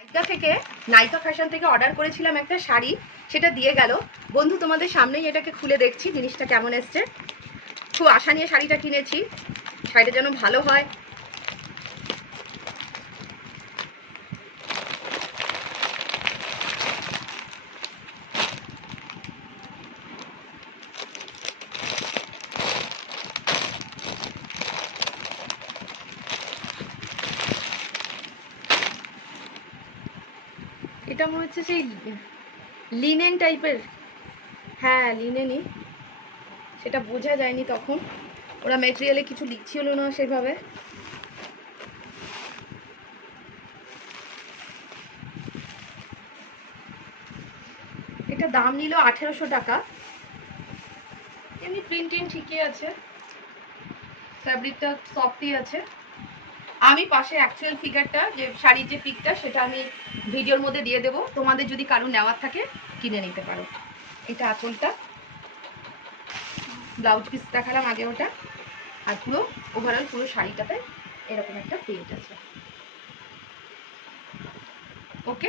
নাইকা থেকে, নাইকা ফ্যাশন থেকে অর্ডার করেছিলাম একটা শাড়ি, সেটা দিয়ে গেল বন্ধু। তোমাদের সামনেই এটাকে খুলে দেখছি জিনিসটা কেমন এসছে। খুব আশা নিয়ে শাড়িটা কিনেছি, শাড়িটা যেন ভালো হয়। এটা মনে হচ্ছে সেই লিনেন টাইপের। হ্যাঁ লিনেনই, সেটা বোঝা যায়নি তখন, ওরা ম্যাটেরিয়ালে কিছু লিখছিল না সেভাবে। এটা দাম নিল 1800 টাকা। এমনি প্রিন্টিং ঠিকই আছে, ফ্যাব্রিকটা সফটই আছে। আমি পাশে অ্যাকচুয়াল ফিগারটা, যে শাড়ির যে পিকটা, সেটা আমি ভিডিওর মধ্যে দিয়ে দেবো, তোমাদের যদি কারো নেওয়ার থাকে কিনে নিতে পারো। এটা আঁচলটা, ব্লাউজ পিস দেখালাম আগে ওটা, আর পুরো ওভারঅল পুরো শাড়িটাতে এরকম একটা প্রিন্ট আছে। ওকে।